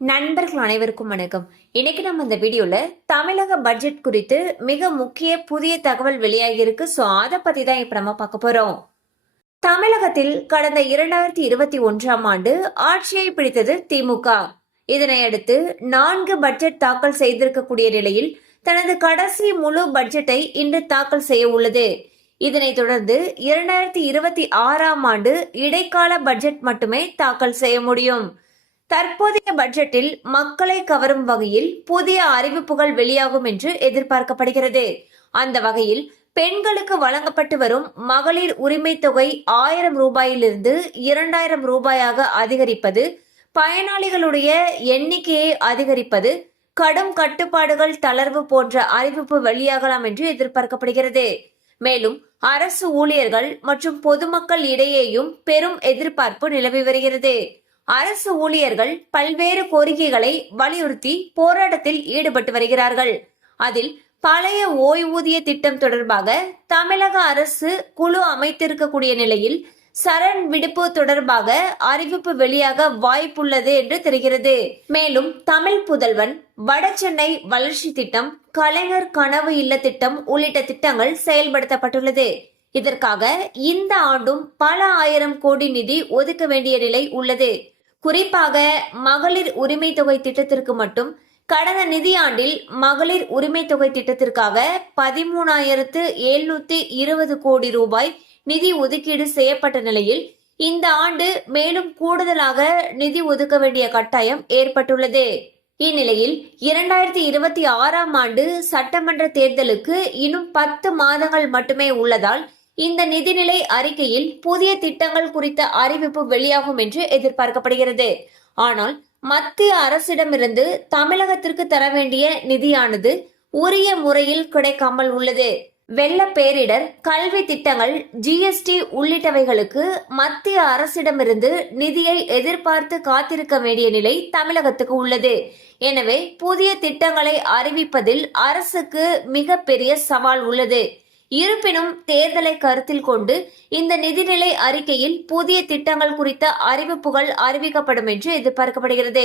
நண்பர்கள் அனைவருக்கும் வணக்கம். இன்னைக்கு நம்ம இந்த வீடியோல தமிழக பட்ஜெட் குறித்து மிக முக்கிய புதிய தகவல் வெளியாகி இருக்கு. அதை பத்தி தான் இப்ப நம்ம பார்க்க போறோம். தமிழகத்தில் கடந்த 2021ஆம் ஆண்டு ஆட்சியை பிடித்தது திமுக. இதனை அடுத்து 4 பட்ஜெட் தாக்கல் செய்திருக்கக்கூடிய நிலையில் தனது கடைசி முழு பட்ஜெட்டை இன்று தாக்கல் செய்ய உள்ளது. இதனைத் தொடர்ந்து 2026ஆம் ஆண்டு இடைக்கால பட்ஜெட் மட்டுமே தாக்கல் செய்ய முடியும். தற்போதைய பட்ஜெட்டில் மக்களை கவரும் வகையில் புதிய அறிவிப்புகள் வெளியாகும் என்று எதிர்பார்க்கப்படுகிறது. அந்த வகையில் பெண்களுக்கு வழங்கப்பட்டு வரும் மகளிர் உரிமை தொகை 1000 ரூபாயிலிருந்து 2000 ரூபாயாக அதிகரிப்பது, பயனாளிகளுடைய எண்ணிக்கையை அதிகரிப்பது, கடும் கட்டுப்பாடுகள் தளர்வு போன்ற அறிவிப்பு வெளியாகலாம் என்று எதிர்பார்க்கப்படுகிறது. மேலும் அரசு ஊழியர்கள் மற்றும் பொதுமக்கள் இடையேயும் பெரும் எதிர்பார்ப்பு நிலவி வருகிறது. அரசு ஊழியர்கள் பல்வேறு கோரிக்கைகளை வலியுறுத்தி போராட்டத்தில் ஈடுபட்டு வருகிறார்கள். அதில் பழைய ஓய்வூதிய திட்டம் தொடர்பாக தமிழக அரசு குழு அமைத்திருக்கக்கூடிய நிலையில் சரண் விடுப்பு தொடர்பாக அறிவிப்பு வெளியாக வாய்ப்புள்ளது என்று தெரிகிறது. மேலும் தமிழ் புதல்வன், வடசென்னை வளர்ச்சி திட்டம், கலைஞர் கனவு இல்ல திட்டம் உள்ளிட்ட திட்டங்கள் செயல்படுத்தப்பட்டுள்ளது. இதற்காக இந்த ஆண்டும் பல ஆயிரம் கோடி நிதி ஒதுக்க வேண்டிய நிலை உள்ளது. குறிப்பாக மகளிர் உரிமை தொகை திட்டத்திற்கு மட்டும் கடந்த நிதியாண்டில் மகளிர் உரிமை தொகை திட்டத்திற்காக 13,720 கோடி ரூபாய் நிதி ஒதுக்கீடு செய்யப்பட்ட நிலையில் இந்த ஆண்டு மேலும் கூடுதலாக நிதி ஒதுக்க வேண்டிய கட்டாயம் ஏற்பட்டுள்ளது. இந்நிலையில் 2026ஆம் ஆண்டு சட்டமன்ற தேர்தலுக்கு இன்னும் 10 மாதங்கள் மட்டுமே உள்ளதால் இந்த நிதிநிலை அறிக்கையில் புதிய திட்டங்கள் குறித்த அறிவிப்பு வெளியாகும் என்று எதிர்பார்க்கப்படுகிறது. ஆனால் மத்திய அரசிடமிருந்து தமிழகத்திற்கு தர வேண்டிய நிதியானது உரிய முறையில் கிடைக்காமல் உள்ளது. வெள்ள பேரிடர், கல்வி திட்டங்கள், ஜிஎஸ்டி உள்ளிட்டவைகளுக்கு மத்திய அரசிடமிருந்து நிதியை எதிர்பார்த்து காத்திருக்க வேண்டிய நிலை தமிழகத்துக்கு உள்ளது. எனவே புதிய திட்டங்களை அறிவிப்பதில் அரசுக்கு மிகப்பெரிய சவால் உள்ளது. இருப்பினும் தேர்தலை கருத்தில் கொண்டு இந்த நிதிநிலை அறிக்கையில் புதிய திட்டங்கள் குறித்த அறிவிப்புகள் அறிவிக்கப்படும் என்று எதிர்பார்க்கப்படுகிறது.